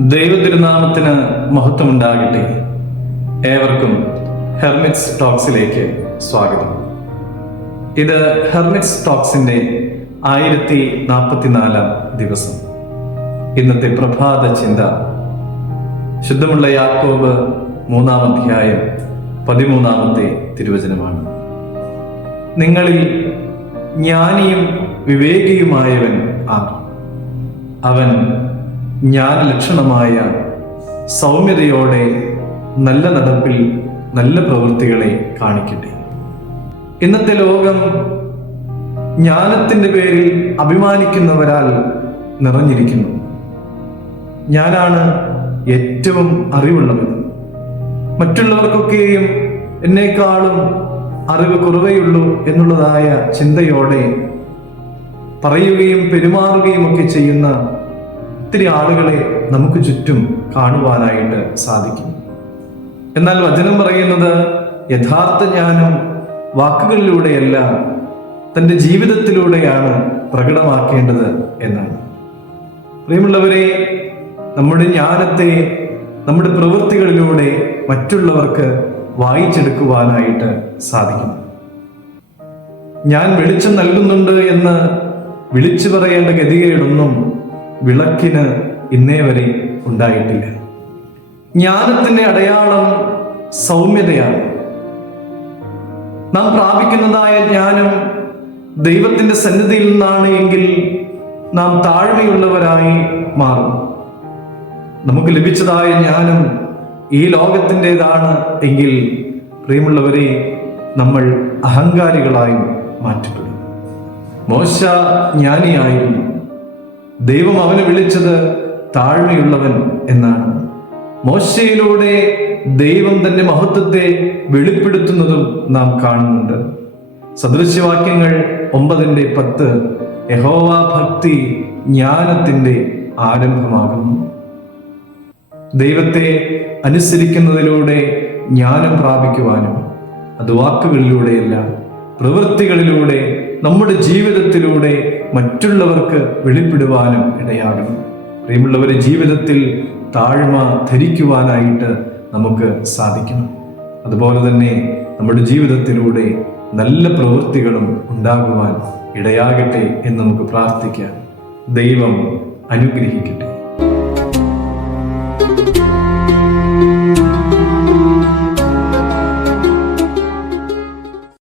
ദൈവതിരുനാമത്തിന് മഹത്വമുണ്ടാകട്ടെ. ഏവർക്കും ഹെർമിറ്റ്സ് ടോക്സിലേക്ക് സ്വാഗതം. ഇത് ഹെർമിറ്റ്സ് ടോക്സിന്റെ ആയിരത്തി നാൽപ്പത്തിനാലാം ദിവസം. ഇന്നത്തെ പ്രഭാത ചിന്ത. ശുദ്ധമുള്ള യാക്കോബ് മൂന്നാം അധ്യായം പതിമൂന്നാമത്തെ തിരുവചനമാണ്. നിങ്ങളിൽ ജ്ഞാനിയും വിവേകിയുമായവൻ ആണ് അവൻ ജ്ഞാനലക്ഷണമായ സൗമ്യതയോടെ നല്ല നടപ്പിൽ നല്ല പ്രവൃത്തികളെ കാണിക്കട്ടെ. ഇന്നത്തെ ലോകം ജ്ഞാനത്തിന്റെ പേരിൽ അഭിമാനിക്കുന്നവരാൽ നിറഞ്ഞിരിക്കുന്നു. ഞാനാണ് ഏറ്റവും അറിവുള്ളവൻ. മറ്റുള്ളവർക്കൊക്കെയും എന്നേക്കാളും അറിവ് കുറവേയുള്ളൂ എന്നുള്ളതായ ചിന്തയോടെ പറയുകയും പെരുമാറുകയും ഒക്കെ ചെയ്യുന്ന ഒത്തിരി ആളുകളെ നമുക്ക് ചുറ്റും കാണുവാനായിട്ട് സാധിക്കും. എന്നാൽ വചനം പറയുന്നത് യഥാർത്ഥ ജ്ഞാനം വാക്കുകളിലൂടെയല്ല തന്റെ ജീവിതത്തിലൂടെയാണ് പ്രകടമാക്കേണ്ടത് എന്നാണ്. പ്രിയമുള്ളവരെ നമ്മുടെ ജ്ഞാനത്തെ നമ്മുടെ പ്രവൃത്തികളിലൂടെ മറ്റുള്ളവർക്ക് വായിച്ചെടുക്കുവാനായിട്ട് സാധിക്കും. ഞാൻ വെളിച്ചം നൽകുന്നുണ്ട് എന്ന് വിളിച്ചു പറയേണ്ട ഗതികേടൊന്നും വിളക്കിന് ഇന്നേ വരെ ഉണ്ടായിട്ടില്ല. ജ്ഞാനത്തിന്റെ അടയാളം സൗമ്യതയാണ്. നാം പ്രാപിക്കുന്നതായ ജ്ഞാനം ദൈവത്തിന്റെ സന്നിധിയിൽ നിന്നാണ് എങ്കിൽ നാം താഴ്മയുള്ളവരായി മാറും. നമുക്ക് ലഭിച്ചതായ ജ്ഞാനം ഈ ലോകത്തിന്റെതാണ് എങ്കിൽ പ്രിയമുള്ളവരെ നമ്മൾ അഹങ്കാരികളായി മാറ്റപ്പെടും. മോശ ജ്ഞാനിയായിരുന്നു ദൈവം അവനെ വിളിച്ചത് താഴ്മയുള്ളവൻ എന്നാണ്. മോശയിലൂടെ ദൈവം തന്റെ മഹത്വത്തെ വെളിപ്പെടുത്തുന്നതും നാം കാണുന്നുണ്ട്. സദൃശ്യവാക്യങ്ങൾ ഒമ്പതിന്റെ പത്ത് യഹോവ ഭക്തി ജ്ഞാനത്തിന്റെ ആരംഭമാകുന്നു. ദൈവത്തെ അനുസരിക്കുന്നതിലൂടെ ജ്ഞാനം പ്രാപിക്കുവാനും അത് വാക്കുകളിലൂടെയല്ല പ്രവൃത്തികളിലൂടെ നമ്മുടെ ജീവിതത്തിലൂടെ മറ്റുള്ളവർക്ക് വെളിപ്പെടുവാനും ഇടയാകും. പ്രിയമുള്ളവരെ ജീവിതത്തിൽ താഴ്മ ധരിക്കുവാനായിട്ട് നമുക്ക് സാധിക്കണം അതുപോലെ തന്നെ നമ്മുടെ ജീവിതത്തിലൂടെ നല്ല പ്രവൃത്തികളും ഉണ്ടാകുവാൻ ഇടയാകട്ടെ എന്ന് നമുക്ക് പ്രാർത്ഥിക്കാം. ദൈവം അനുഗ്രഹിക്കട്ടെ.